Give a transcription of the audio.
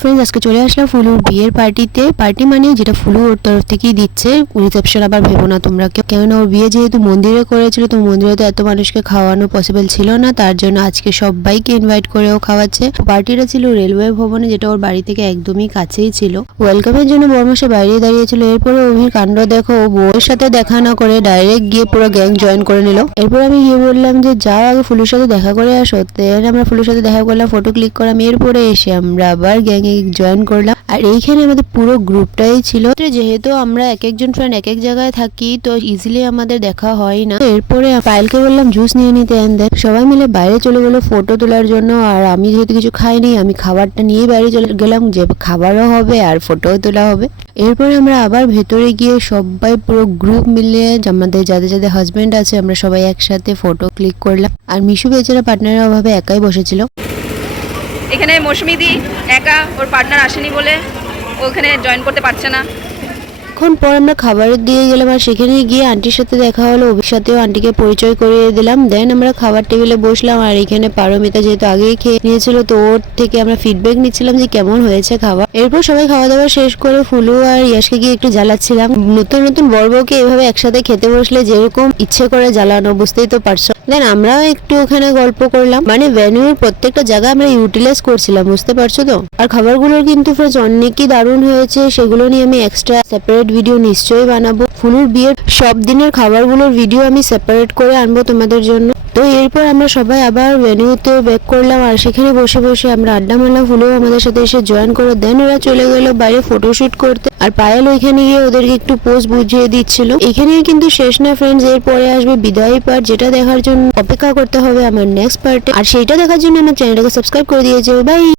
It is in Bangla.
ফ্রেন্ডস, আজকে চলে আসলাম ফুলুর বিয়ের পার্টিতে। পার্টি মানে যেটা ফুলু ওর তরফ থেকেই দিচ্ছে, রিসেপশন আবার ভেবো না তোমরা কেউ, কেননা ওর বিয়ে যেহেতু মন্দিরে করেছিল, তো মন্দিরে তো এত মানুষকে খাওয়ানো পসিবল ছিল না, তার জন্য আজকে সবাইকে ইনভাইট করেও খাওয়াচ্ছে। পার্টিটা ছিল রেলওয়ে ভবনে, যেটা ওর বাড়ি থেকে একদমই কাছেই ছিল। ওয়েলকামের জন্য বরমাসে বাইরে দাঁড়িয়েছিল। এরপরে অভির কাণ্ড দেখো, বউয়ের সাথে দেখা না করে ডাইরেক্ট গিয়ে পুরো গ্যাং জয়েন করে নিল। এরপর আমি গিয়ে বললাম যে যাও আগে ফুলুর সাথে দেখা করে আসো। দেন আমরা ফুলুর সাথে দেখা করলাম, ফটো ক্লিক করলাম। এরপরে এসে আমরা আবার গ্যাংয়ে জয়েন করলাম। আর এইখানে আমাদের পুরো গ্রুপটাই ছিল। যেহেতু আমরা এক একজন ফ্রেন্ড এক এক জায়গায় থাকি, তো ইজিলি আমাদের দেখা হয় না। এরপরে পায়েলকে বললাম জুস নিয়ে নিতে, দেন সবাই মিলে বাইরে চলে গেলো ফটো তোলার জন্য। আর আমি যেহেতু কিছু খাইনি, আমি খাবারটা নিয়ে বাইরে চলে গেলাম, যে খাবারও হবে আর ফটোও তোলা হবে। এরপরে আমরা আবার ভেতরে গিয়ে সবাই পুরো গ্রুপ মিলে আমাদের যাদের যাদের হাজবেন্ড আছে, আমরা সবাই একসাথে ফটো ক্লিক করলাম। আর মিশু বেচারা পার্টনারের অভাবে একাই বসেছিল। এখানে মৌসুমী দি একা, ওর পার্টনার আসেনি বলে ওখানে জয়েন করতে পারছে না। এখন পর আমরা খাবারের দিয়ে গেলাম, আর সেখানে গিয়ে আন্টির সাথে দেখা হলো। অভির সাথেও আন্টিকে পরিচয় করিয়ে দিলাম। দেন আমরা খাবার টেবিলে বসলাম। আর এখানে পারমিতা যেহেতু আগেই খেয়ে নিয়েছিল, তো ওর থেকে আমরা ফিডব্যাক নিচ্ছিলাম যে কেমন হয়েছে খাবার। এরপর সবাই খাওয়া দাওয়া শেষ করে ফুলু আর ইয়াসকে গিয়ে একটু জ্বালাচ্ছিলাম। নতুন নতুন বর বউকে এভাবে একসাথে খেতে বসলে যেরকম ইচ্ছে করে জ্বালানো, বুঝতেই তো পারছো। দেন আমরাও একটু ওখানে গল্প করলাম, মানে ভেন্যুর প্রত্যেকটা জায়গা আমরা ইউটিলাইজ করছিলাম, বুঝতে পারছো তো। আর খাবারগুলোর কিন্তু ফ্রেন্ডস অনেকই দারুণ হয়েছে, সেগুলো নিয়ে আমি এক্সট্রা সেপারেট ভিডিও নিশ্চয়ই বানাবো। ফুলুর বিয়ের সব দিনের খাবারগুলোর ভিডিও আমি সেপারেট করে আনবো তোমাদের জন্য। তো এরপর আমরা সবাই আবার ভেন্যুতে ব্যাক করলাম, আর সেখানে বসে বসে আমরা আড্ডা মারলাম। ফুলু আমাদের সাথে এসে জয়েন করে। দেন ওরা চলে গেল বাইরে ফটোশুট করতে, আর পায়েল ওইখানে গিয়ে ওদেরকে একটু পোজ বুঝিয়ে দিচ্ছিল। এখানে কিন্তু শেষ না ফ্রেন্ডস, এরপরে আসবে বিদায়ী পার্ট, যেটা দেখার জন্য অপেক্ষা করতে হবে আমার নেক্সট পার্টে। আর সেইটা দেখার জন্য আমার চ্যানেলটাকে সাবস্ক্রাইব করে দিয়েছে। বাই।